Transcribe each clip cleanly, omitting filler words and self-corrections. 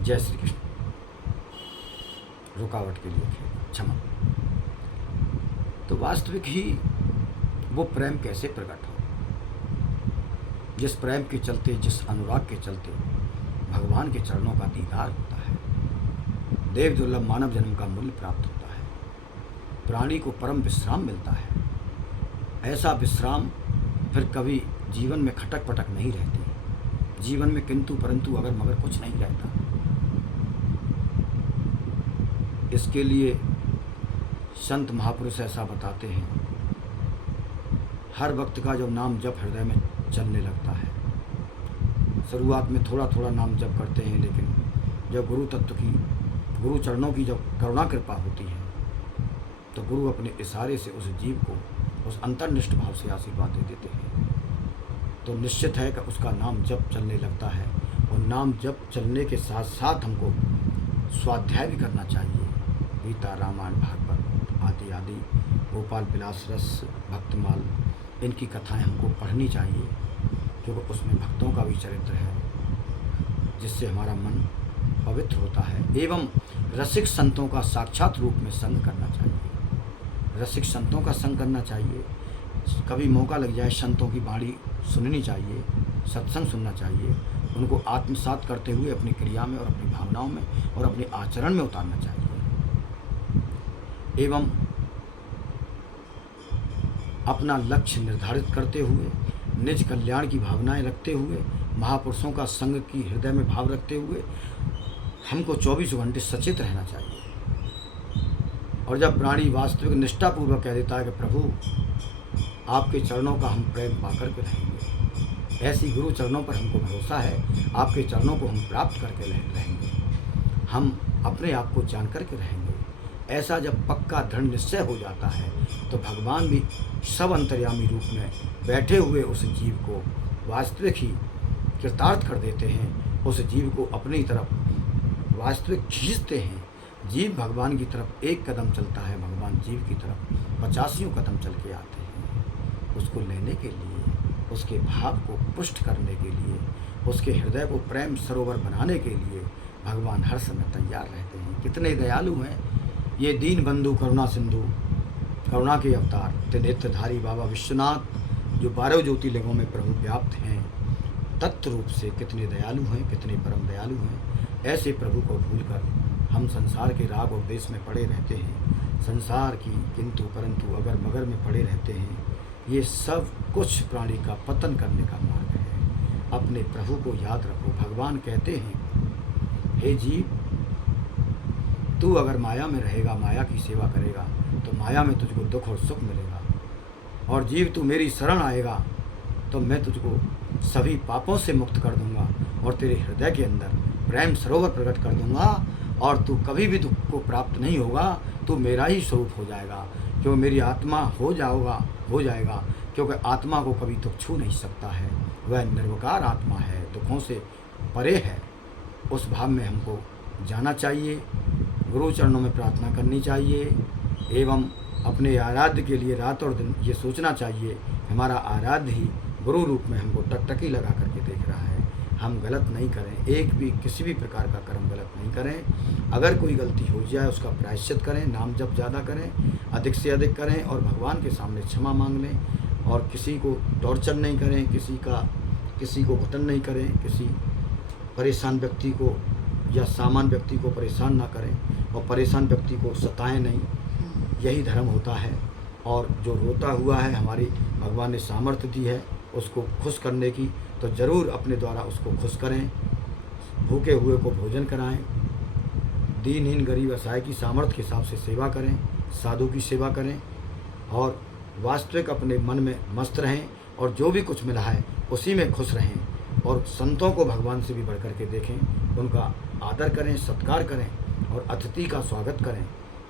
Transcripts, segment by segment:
जय श्री कृष्ण। रुकावट के लिए क्षमा। तो वास्तविक ही वो प्रेम कैसे प्रकट हो, जिस प्रेम के चलते, जिस अनुराग के चलते भगवान के चरणों का दीदार होता है, देव दुर्लभ मानव जन्म का मूल्य प्राप्त होता है, प्राणी को परम विश्राम मिलता है। ऐसा विश्राम फिर कभी जीवन में खटक पटक नहीं रहती। जीवन में किंतु परंतु अगर मगर कुछ नहीं रहता। इसके लिए संत महापुरुष ऐसा बताते हैं, हर वक्त का जब नाम जप हृदय में चलने लगता है, शुरुआत में थोड़ा थोड़ा नाम जप करते हैं, लेकिन जब गुरु तत्व की, गुरु चरणों की जब करुणा कृपा होती है, तो गुरु अपने इशारे से उस जीव को उस अंतर्निष्ठ भाव से आशीर्वाद दे देते हैं। तो निश्चित है कि उसका नाम जप चलने लगता है। और नाम जप चलने के साथ साथ हमको स्वाध्याय भी करना चाहिए। गीता, रामायण, भागवत आदि आदि, गोपाल विलास रस, भक्तमाल, इनकी कथाएं हमको पढ़नी चाहिए, क्योंकि उसमें भक्तों का भी चरित्र है, जिससे हमारा मन पवित्र होता है। एवं रसिक संतों का साक्षात रूप में संग करना चाहिए। रसिक संतों का संग करना चाहिए। कभी मौका लग जाए संतों की वाणी सुननी चाहिए, सत्संग सुनना चाहिए, उनको आत्मसात करते हुए अपनी क्रिया में और अपनी भावनाओं में और अपने आचरण में उतारना चाहिए। एवं अपना लक्ष्य निर्धारित करते हुए, निज कल्याण की भावनाएं रखते हुए, महापुरुषों का संग की हृदय में भाव रखते हुए हमको 24 घंटे सचेत रहना चाहिए। और जब प्राणी वास्तविक निष्ठापूर्वक कह देता है कि प्रभु आपके चरणों का हम प्रेम पाकर के रहेंगे, ऐसी गुरु चरणों पर हमको भरोसा है, आपके चरणों को हम प्राप्त करके रहेंगे, हम अपने आप को जान करके रहेंगे, ऐसा जब पक्का दृढ़ निश्चय हो जाता है, तो भगवान भी सब अंतर्यामी रूप में बैठे हुए उस जीव को वास्तविक ही कृतार्थ कर देते हैं। उस जीव को अपनी तरफ वास्तविक खींचते हैं। जीव भगवान की तरफ एक कदम चलता है, भगवान जीव की तरफ 85 कदम चल के आते हैं। उसको लेने के लिए, उसके भाव को पुष्ट करने के लिए, उसके हृदय को प्रेम सरोवर बनाने के लिए भगवान हर समय तैयार रहते हैं। कितने दयालु हैं ये दीन बंधु करुणा सिंधु, करुणा के अवतार त्रिनेत्रधारी बाबा विश्वनाथ, जो 12 ज्योतिर्लिंगों में प्रभु व्याप्त हैं, तत्व रूप से कितने दयालु हैं, कितने परम दयालु हैं। ऐसे प्रभु को भूलकर हम संसार के राग और देश में पड़े रहते हैं, संसार की किंतु परंतु अगर मगर में पड़े रहते हैं। ये सब कुछ प्राणी का पतन करने का मार्ग है। अपने प्रभु को याद रखो। भगवान कहते हैं, हे जीव, तू अगर माया में रहेगा, माया की सेवा करेगा, तो माया में तुझको दुख और सुख मिलेगा। और जीव, तू मेरी शरण आएगा तो मैं तुझको सभी पापों से मुक्त कर दूंगा और तेरे हृदय के अंदर प्रेम सरोवर प्रकट कर दूंगा, और तू कभी भी दुख को प्राप्त नहीं होगा। तू मेरा ही स्वरूप हो जाएगा, क्योंकि मेरी आत्मा हो जाएगा, क्योंकि आत्मा को कभी दुख छू नहीं सकता है। वह निर्विकार आत्मा है, दुखों से परे है। उस भाव में हमको जाना चाहिए, गुरु चरणों में प्रार्थना करनी चाहिए, एवं अपने आराध्य के लिए रात और दिन ये सोचना चाहिए, हमारा आराध्य ही गुरु रूप में हमको टकटकी लगा करके देख रहा है। हम गलत नहीं करें, एक भी किसी भी प्रकार का कर्म गलत नहीं करें। अगर कोई गलती हो जाए उसका प्रायश्चित करें, नाम जप ज़्यादा करें, अधिक से अधिक करें, और भगवान के सामने क्षमा मांग लें। और किसी को टॉर्चर नहीं करें, किसी को घुटन नहीं करें, किसी परेशान व्यक्ति को या सामान्य व्यक्ति को परेशान ना करें, और परेशान व्यक्ति को सताएं नहीं। यही धर्म होता है। और जो रोता हुआ है, हमारी भगवान ने सामर्थ्य दी है उसको खुश करने की, तो ज़रूर अपने द्वारा उसको खुश करें। भूखे हुए को भोजन कराएं, दीनहीन गरीब असहाय की सामर्थ्य के हिसाब से सेवा करें, साधु की सेवा करें, और वास्तविक अपने मन में मस्त रहें, और जो भी कुछ मिला है उसी में खुश रहें। और संतों को भगवान से भी बढ़ कर के देखें, उनका आदर करें, सत्कार करें, और अतिथि का स्वागत करें।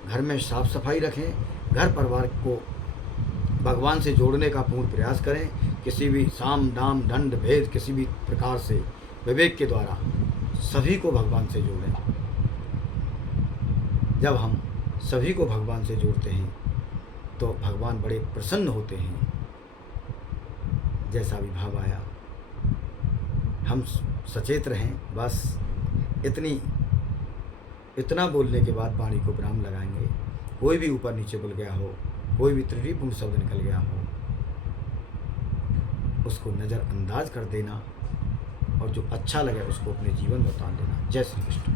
घर में साफ सफाई रखें, घर परिवार को भगवान से जोड़ने का पूर्ण प्रयास करें। किसी भी साम दाम दंड भेद किसी भी प्रकार से विवेक के द्वारा सभी को भगवान से जोड़ें। जब हम सभी को भगवान से जोड़ते हैं तो भगवान बड़े प्रसन्न होते हैं। जैसा भी भाव आया हम सचेत रहें, बस इतनी इतना बोलने के बाद वाणी को विराम लगाएंगे। कोई भी ऊपर नीचे बोल गया हो, कोई भी त्रुटिपूर्ण शब्द निकल गया हो, उसको नज़रअंदाज कर देना और जो अच्छा लगे उसको अपने जीवन में उतार देना। जय श्री कृष्ण।